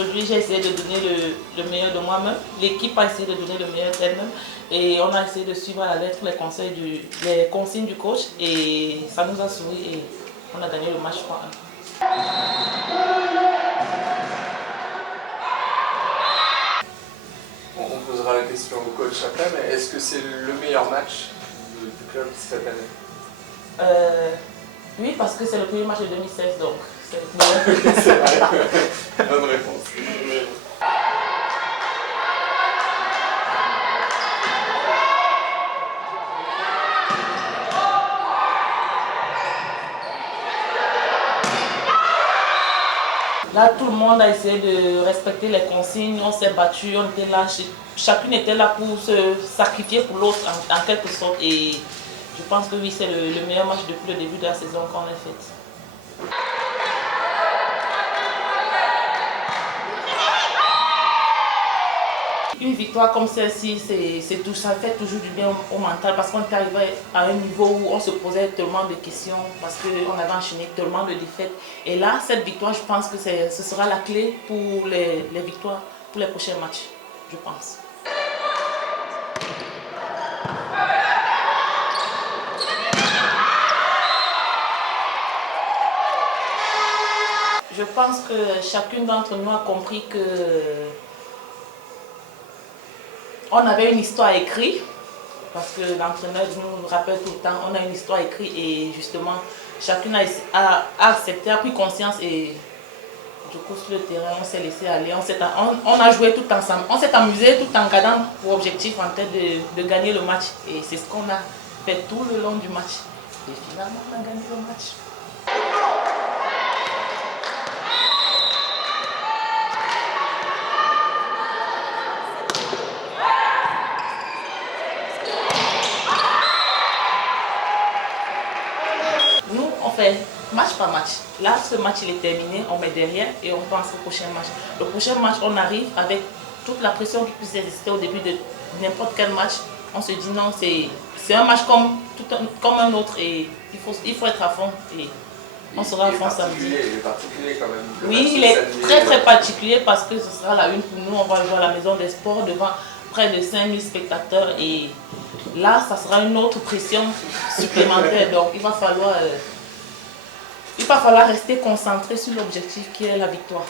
Aujourd'hui, j'ai essayé de donner le meilleur de moi-même. L'équipe a essayé de donner le meilleur d'elle-même. Et on a essayé de suivre à la lettre les consignes du coach. Et ça nous a souri et on a gagné le match 3-1. On posera la question au coach après, mais est-ce que c'est le meilleur match du club cette année? Oui, parce que c'est le premier match de 2016, donc c'est le meilleur. C'est vrai. Bonne réponse. Là, tout le monde a essayé de respecter les consignes, on s'est battu, on était là, chacune était là pour se sacrifier pour l'autre en quelque sorte. Et je pense que oui, c'est le meilleur match depuis le début de la saison qu'on a fait. Une victoire comme celle-ci, ça fait toujours du bien au mental parce qu'on est arrivé à un niveau où on se posait tellement de questions parce qu'on avait enchaîné tellement de défaites. Et là, cette victoire, je pense que ce sera la clé pour les victoires, pour les prochains matchs, je pense. Je pense que chacune d'entre nous a compris que on avait une histoire écrite, parce que l'entraîneur nous rappelle tout le temps, on a une histoire écrite et justement, chacune a accepté, a pris conscience et du coup sur le terrain, on s'est laissé aller, on a joué tout ensemble, on s'est amusé tout en gardant pour objectif en tête de gagner le match et c'est ce qu'on a fait tout le long du match et finalement on a gagné le match. Nous, on fait match par match. Là, ce match il est terminé, on met derrière et on pense au prochain match. Le prochain match, on arrive avec toute la pression qui puisse exister au début de n'importe quel match. On se dit non, c'est un match comme un autre et il faut être à fond. Et on sera à fond samedi. Il est particulier quand même. Oui, il est très particulier parce que ce sera la une pour nous. On va jouer à la Maison des Sports devant près de 5000 spectateurs et là, ça sera une autre pression supplémentaire. Donc, il va falloir rester concentré sur l'objectif qui est la victoire.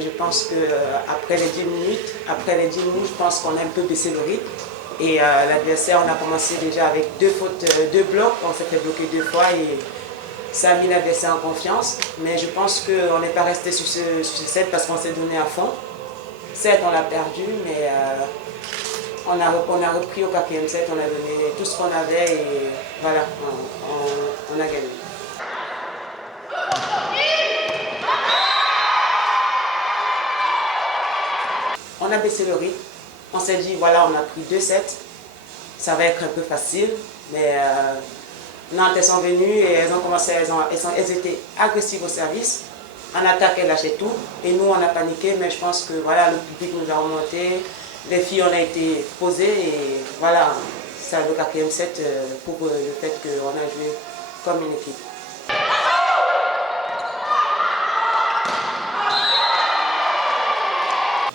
Je pense qu'après les 10 minutes, je pense qu'on a un peu baissé le rythme. Et l'adversaire, on a commencé déjà avec 2 fautes, 2 blocs. On s'est fait bloquer 2 fois et ça a mis l'adversaire en confiance. Mais je pense qu'on n'est pas resté sur ce set parce qu'on s'est donné à fond. Certes, on l'a perdu, mais on a repris au 4e set, on a donné tout ce qu'on avait et voilà, on a gagné. On a baissé le rythme, on s'est dit voilà, on a pris 2 sets, ça va être un peu facile, mais Nantes, elles sont venues et elles ont commencé, elles étaient agressives au service. En attaque, elles lâchaient tout et nous, on a paniqué, mais je pense que voilà, le public nous a remonté, les filles, on a été posées et voilà, c'est le 4e set pour le fait qu'on a joué comme une équipe.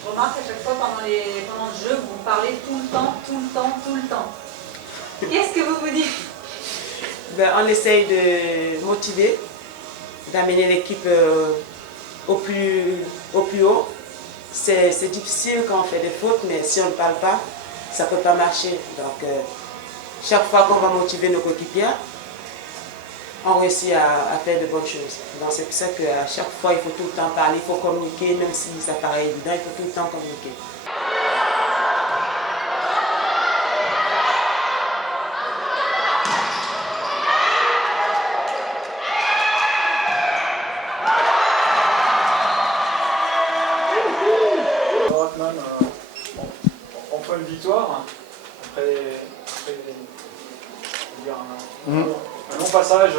Je remarque à chaque fois pendant le jeu, vous parlez tout le temps. Qu'est-ce que vous dites? On essaye de motiver, d'amener l'équipe au plus haut. C'est difficile quand on fait des fautes, mais si on ne parle pas, ça ne peut pas marcher. Donc, chaque fois qu'on va motiver nos coéquipiers, on réussit à faire de bonnes choses. Donc, c'est pour ça qu'à chaque fois, il faut tout le temps parler, il faut communiquer, même si ça paraît évident, il faut tout le temps communiquer. On prend une victoire après un long passage.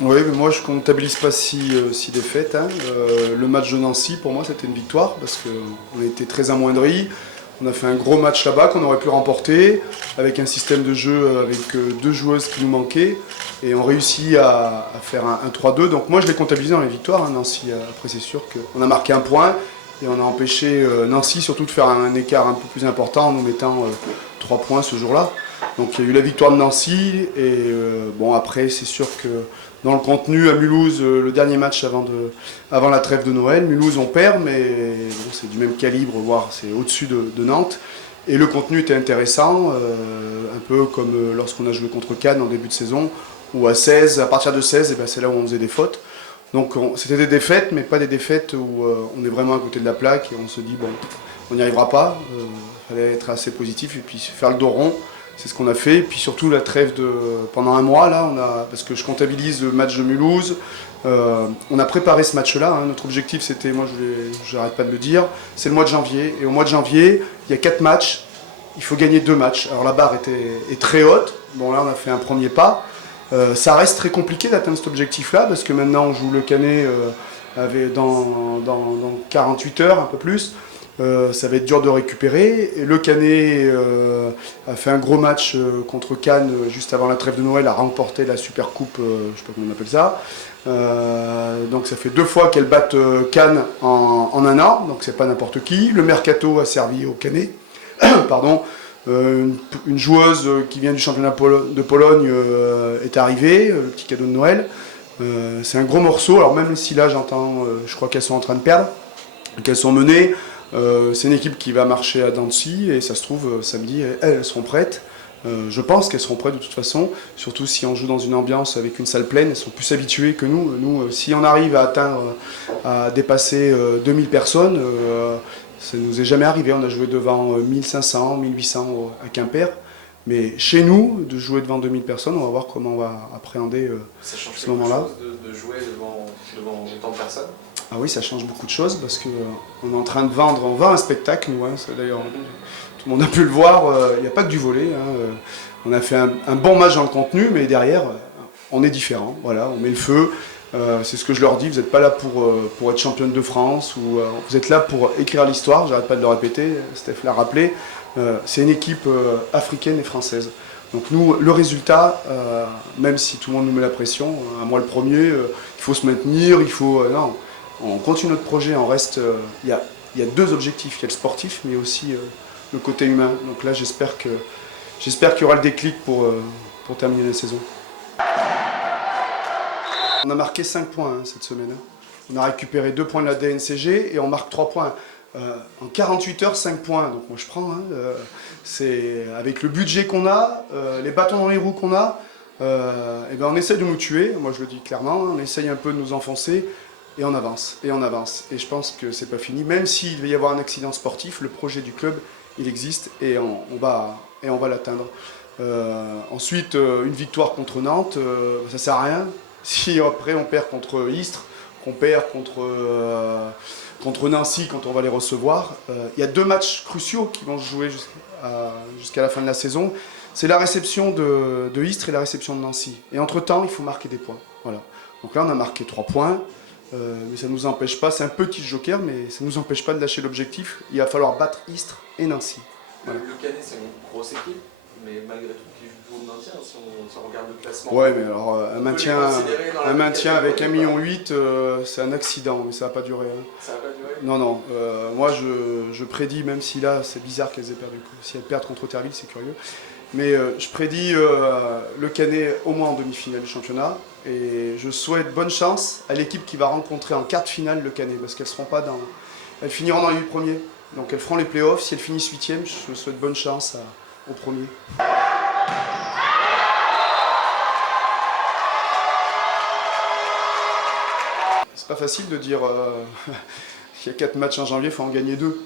Oui, mais moi je comptabilise pas 6 défaites. Hein. Le match de Nancy, pour moi, c'était une victoire parce qu'on était très amoindris. On a fait un gros match là-bas qu'on aurait pu remporter avec un système de jeu avec 2 joueuses qui nous manquaient. Et on réussit à faire un 3-2. Donc moi je l'ai comptabilisé dans les victoires, hein, Nancy. Après c'est sûr qu'on a marqué un point et on a empêché Nancy surtout de faire un écart un peu plus important en nous mettant 3 points ce jour-là. Donc il y a eu la victoire de Nancy et bon après c'est sûr que dans le contenu à Mulhouse, le dernier match avant la trêve de Noël, Mulhouse on perd mais bon, c'est du même calibre, voire c'est au-dessus de Nantes. Et le contenu était intéressant, un peu comme lorsqu'on a joué contre Cannes en début de saison, où à partir de 16, c'est là où on faisait des fautes. Donc c'était des défaites, mais pas des défaites où on est vraiment à côté de la plaque et on se dit bon, on n'y arrivera pas. Il fallait être assez positif et puis faire le dos rond. C'est ce qu'on a fait. Et puis surtout la trêve pendant un mois, là, parce que je comptabilise le match de Mulhouse. On a préparé ce match-là. Hein. Notre objectif, c'était, moi je n'arrête pas de le dire, c'est le mois de janvier. Et au mois de janvier, il y a 4 matchs. Il faut gagner 2 matchs. Alors la barre est très haute. Bon là, on a fait un premier pas. Ça reste très compliqué d'atteindre cet objectif-là parce que maintenant on joue le Canet dans 48 heures, un peu plus. Ça va être dur de récupérer. Et le Canet a fait un gros match contre Cannes juste avant la trêve de Noël, a remporté la Super Coupe, je ne sais pas comment on appelle ça. Donc ça fait 2 fois qu'elles battent Cannes en un an, donc c'est pas n'importe qui. Le Mercato a servi au Canet. Pardon. Une joueuse qui vient du championnat de Pologne est arrivée, le petit cadeau de Noël. C'est un gros morceau, alors même si là j'entends, je crois qu'elles sont en train de perdre, qu'elles sont menées, c'est une équipe qui va marcher à Dancy et ça se trouve samedi, elles seront prêtes. Je pense qu'elles seront prêtes de toute façon, surtout si on joue dans une ambiance avec une salle pleine, elles sont plus habituées que nous. Nous, si on arrive à dépasser 2000 personnes, ça ne nous est jamais arrivé, on a joué devant 1500, 1800 à Quimper. Mais chez nous, de jouer devant 2000 personnes, on va voir comment on va appréhender ce moment-là. Ça change quelque chose de jouer devant autant de personnes? Ah oui, ça change beaucoup de choses parce qu'on est en train de vendre, on vend un spectacle, nous. Hein, d'ailleurs, tout le monde a pu le voir, il n'y a pas que du volley. Hein, on a fait un bon match dans le contenu, mais derrière, on est différent. Voilà, on met le feu. C'est ce que je leur dis, vous n'êtes pas là pour être championne de France, ou vous êtes là pour écrire l'histoire, j'arrête pas de le répéter, Steph l'a rappelé, c'est une équipe africaine et française. Donc nous, le résultat, même si tout le monde nous met la pression, à moi le premier, il faut se maintenir, non, on continue notre projet, on reste, il y a 2 objectifs, il y a le sportif, mais aussi le côté humain. Donc là, j'espère qu'il y aura le déclic pour terminer la saison. On a marqué 5 points cette semaine. On a récupéré 2 points de la DNCG et on marque 3 points. En 48 heures, 5 points. Donc moi je prends. Hein, c'est avec le budget qu'on a, les bâtons dans les roues qu'on a, et ben on essaye de nous tuer. Moi je le dis clairement, on essaye un peu de nous enfoncer et on avance. Et on avance. Et je pense que c'est pas fini. Même s'il va y avoir un accident sportif, le projet du club, il existe et on va l'atteindre. Ensuite, une victoire contre Nantes, ça sert à rien. Si après on perd contre Istres, qu'on perd contre Nancy quand on va les recevoir, il y a 2 matchs cruciaux qui vont se jouer jusqu'à la fin de la saison. C'est la réception de Istres et la réception de Nancy. Et entre-temps, il faut marquer des points. Voilà. Donc là, on a marqué 3 points, mais ça ne nous empêche pas, c'est un petit joker, mais ça ne nous empêche pas de lâcher l'objectif. Il va falloir battre Istres et Nancy. Voilà. Le Canet, c'est une grosse équipe, mais malgré tout, qui joue le maintien, si on regarde le classement. Ouais, mais alors un maintien avec 1,8 million, c'est un accident, mais ça va pas durer. Hein. Ça va pas durer? Non, non. Moi, je prédis, même si là, c'est bizarre qu'elles aient perdu. Si elles perdent contre Terville, c'est curieux. Mais je prédis le Canet au moins en demi-finale du championnat. Et je souhaite bonne chance à l'équipe qui va rencontrer en quart de finale le Canet, parce qu'elles seront pas elles finiront dans les 8 premiers. Donc elles feront les playoffs. Si elles finissent 8e, je souhaite bonne chance au premier. C'est pas facile de dire il y a 4 matchs en janvier, il faut en gagner 2.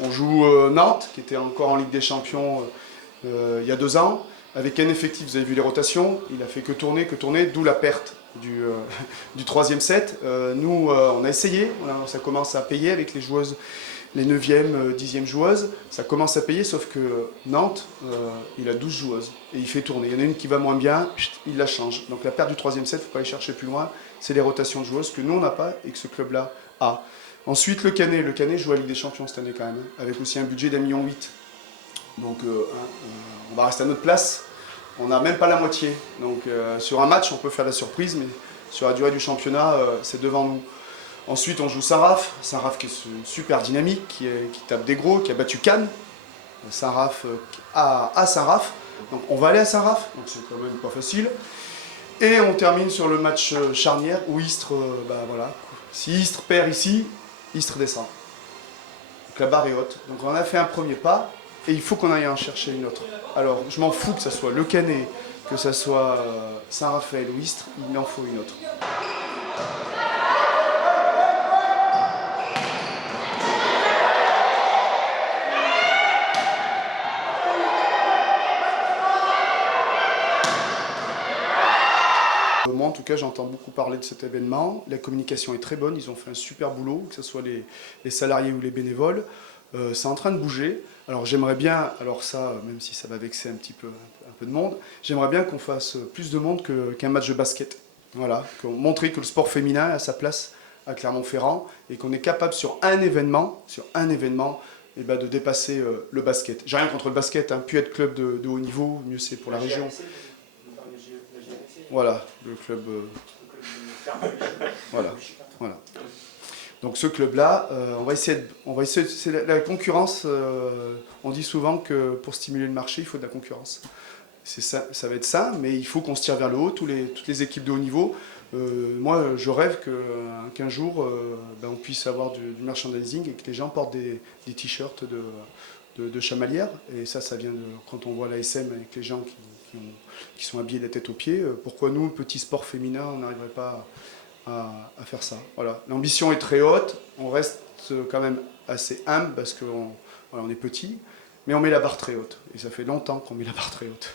On joue Nantes, qui était encore en Ligue des Champions il y a 2 ans, avec un effectif, vous avez vu les rotations, il a fait que tourner, d'où la perte du 3e set. Nous, on a essayé, ça commence à payer avec les joueuses, les 9e, 10e joueuses, ça commence à payer, sauf que Nantes, il a 12 joueuses et il fait tourner. Il y en a une qui va moins bien, il la change. Donc la perte du 3e set, il ne faut pas aller chercher plus loin, c'est les rotations de joueuses que nous on n'a pas et que ce club-là a. Ensuite le Canet joue à la Ligue des Champions cette année quand même, avec aussi un budget d'1,8 million. Donc on va rester à notre place. On n'a même pas la moitié. Donc sur un match, on peut faire la surprise, mais sur la durée du championnat, c'est devant nous. Ensuite, on joue Saint-Raph. Saint-Raph qui est une super dynamique, qui tape des gros, qui a battu Cannes. Saint-Raph à Saint-Raph. Donc on va aller à Saint-Raph, donc c'est quand même pas facile. Et on termine sur le match charnière où Istres, voilà. Si Istres perd ici, Istres descend. Donc la barre est haute. Donc on a fait un premier pas et il faut qu'on aille en chercher une autre. Alors je m'en fous que ce soit Le Canet, que ce soit Saint-Raphaël ou Istres, il en faut une autre. Moi, en tout cas, j'entends beaucoup parler de cet événement. La communication est très bonne, ils ont fait un super boulot, que ce soit les salariés ou les bénévoles. C'est en train de bouger. Alors j'aimerais bien, même si ça va vexer un peu de monde, j'aimerais bien qu'on fasse plus de monde qu'un match de basket. Voilà, montrer que le sport féminin a sa place à Clermont-Ferrand et qu'on est capable sur un événement, de dépasser le basket. J'ai rien contre le basket, plus être club de haut niveau, mieux c'est pour la région. Voilà, le club. Voilà. Donc ce club-là, on va essayer. C'est la concurrence. On dit souvent que pour stimuler le marché, il faut de la concurrence. Ça va être ça, mais il faut qu'on se tire vers le haut, toutes les équipes de haut niveau. Moi, je rêve qu'un jour, on puisse avoir du merchandising et que les gens portent des t-shirts de chamalières. Et ça vient quand on voit l'ASM avec les gens qui sont habillés de la tête aux pieds. Pourquoi nous, petit sport féminin, on n'arriverait pas à faire ça? Voilà. L'ambition est très haute, on reste quand même assez humble parce qu'on est petit, mais on met la barre très haute. Et ça fait longtemps qu'on met la barre très haute.